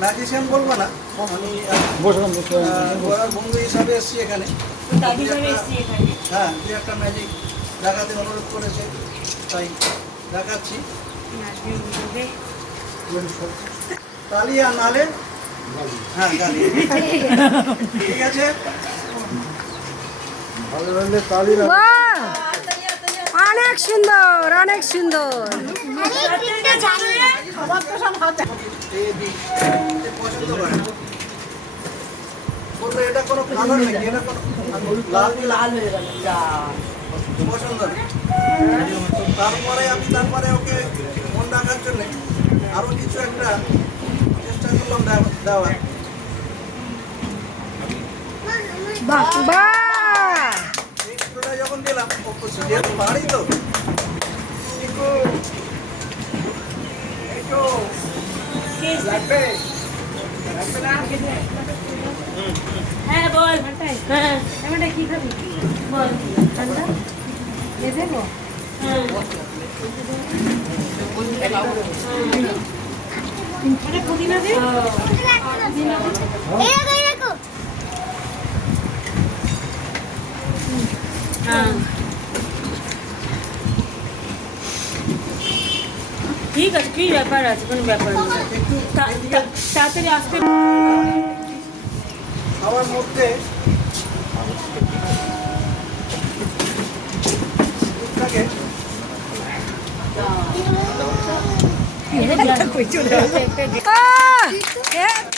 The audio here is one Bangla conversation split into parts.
ম্যাজিশিয়ান বলবো না, আমি বন্ধু হিসাবে এসেছি এখানে। হ্যাঁ, দু একটা ম্যাজিক দেখাতে অনুরোধ করেছে, তাই দেখাচ্ছি। তালি আর নালে, হ্যাঁ গালি, ঠিক আছে। অনেক সুন্দর, অনেক সুন্দর। এটা কোনো কালার নাকি? এটা কোনো লাল হয়ে গেল, পছন্দ নেই। তারপরে ওকে মন রাখার জন্য আরো কিছু একটা চেষ্টা করলাম দেওয়ার। যখন দিলাম যেহেতু বাড়ি তো হ্যাঁ বল, হ্যাঁ কি খাবি বল? ঠান্ডা দেবো? পুদিনা দে। ঠিক আছে, কি ব্যাপার আছে? কোনো ব্যাপার নেই, তাড়াতাড়ি আসতে। আমার মধ্যে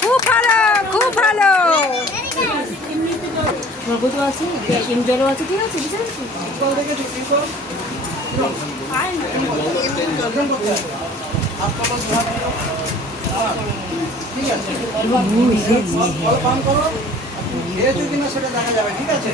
খুব ভালো, খুব ভালো। মগজ আছে, জলও আছে, ঠিক আছে। খেয়েছো কিনা সেটা দেখা যাবে, ঠিক আছে।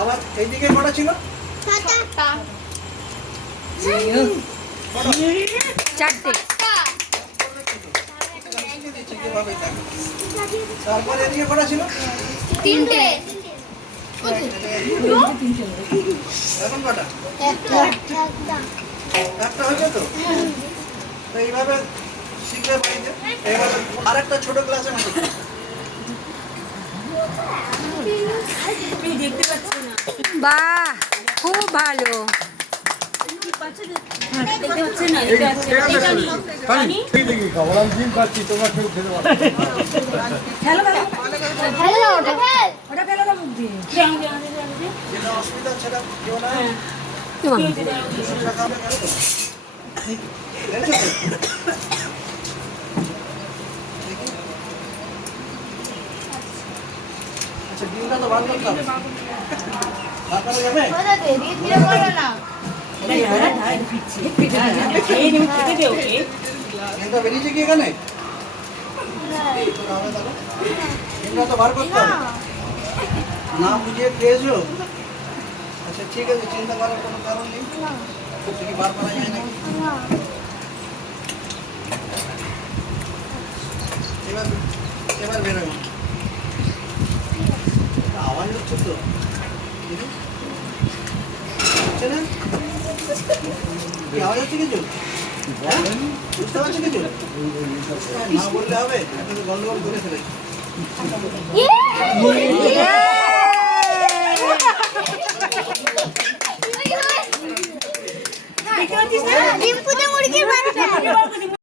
আবার এইদিকে কটা ছিল? চারটে। তারপরে এদিকে কটা ছিল? তিনটে। এখন কটা? একটা হয়েছে তো। এইভাবে শিখবে বাড়িতে। এইভাবে আরেকটা ছোট ক্লাসে নাকি? বাহ, খুব ভালো। অসুবিধা সেটা কেউ না। আচ্ছা, ডিমটা তো বার করতাম। বার করা যাবে? ডিমটা বেরিয়েছে কি এখানে? ডিমটা তো বার করতাম। না বুঝিয়ে খেয়েছো? আচ্ছা ঠিক আছে, চিন্তা করার কোনো কারণ নেই। কি বার করা যায় নাকি? এবার বেরোয়। আওয়াজ হচ্ছে তো, হচ্ছে না? কি আওয়াজ হচ্ছে কিছু? বুঝতে পারছো কিছু? না বললে হবে, এখন তো গন্ডগোল করে ফেলেছি। ডিম্পুতে মুরগির বাচ্চা।